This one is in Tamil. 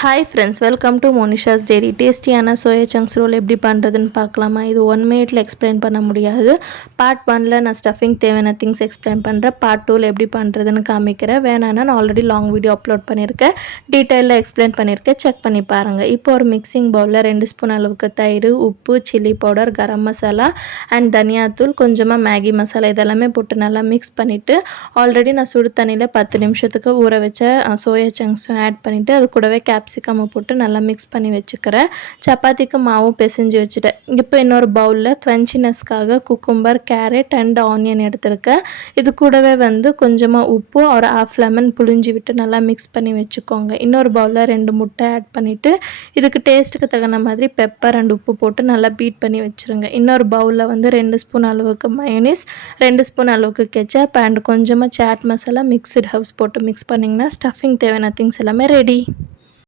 Hi friends, welcome to Monisha's dairy. டேஸ்டியான சோயா சங்க்ஸ் ரோல் எப்படி பண்ணுறதுன்னு பார்க்கலாமா? இது 1 மினிட்ல எக்ஸ்பிளைன் பண்ண முடியாது. பார்ட் 1ல் நான் ஸ்டஃபிங் தேவையான திங்ஸ் எக்ஸ்பிளைன் பண்ணுறேன். பார்ட் 2ல் எப்படி பண்ணுறதுன்னு காமிக்கிறேன். வேணான்னா நான் ஆல்ரெடி லாங் வீடியோ அப்லோட் பண்ணியிருக்கேன், டீட்டெயிலில் எக்ஸ்பிளைன் பண்ணியிருக்கேன், செக் பண்ணி பாருங்கள். இப்போ ஒரு மிக்சிங் பவுலில் 2 ஸ்பூன் அளவுக்கு தயிர், உப்பு, chilli powder, garam masala and தனியாத்தூள், கொஞ்சமாக மேகி மசாலா இதெல்லாமே போட்டு நல்லா மிக்ஸ் பண்ணிவிட்டு, ஆல்ரெடி நான் சுடு தண்ணியில் 10 நிமிஷத்துக்கு ஊற வச்ச சோயா சங்க்ஸும் ஆட் பண்ணிவிட்டு, அது கூடவே கேப்சிகம் போட்டு நல்லா மிக்ஸ் பண்ணி வச்சுக்கிறேன். சப்பாத்திக்கு மாவும் பிசைஞ்சு வச்சுட்டேன். இப்போ இன்னொரு பவுலில் க்ரன்ச்சினஸ்க்காக குக்கும்பர், கேரட் அண்ட் ஆனியன் எடுத்துருக்கேன். இது கூடவே கொஞ்சமாக உப்பு ஒரு 1/2 லெமன் புழிஞ்சி விட்டு நல்லா மிக்ஸ் பண்ணி வச்சுக்கோங்க. இன்னொரு பவுலில் 2 முட்டை ஆட் பண்ணிவிட்டு, இதுக்கு டேஸ்ட்டுக்கு தகுந்த மாதிரி பெப்பர் அண்ட் உப்பு போட்டு நல்லா பீட் பண்ணி வச்சுருங்க. இன்னொரு பவுலில் 2 ஸ்பூன் அளவுக்கு மயோனீஸ், 2 ஸ்பூன் அளவுக்கு கெச்சப் அண்ட் கொஞ்சமாக சாட் மசாலா, மிக்ஸ்டு ஹர்ப்ஸ் போட்டு மிக்ஸ் பண்ணிங்கன்னா ஸ்டஃபிங் தேவையான திங்ஸ் எல்லாமே ரெடி.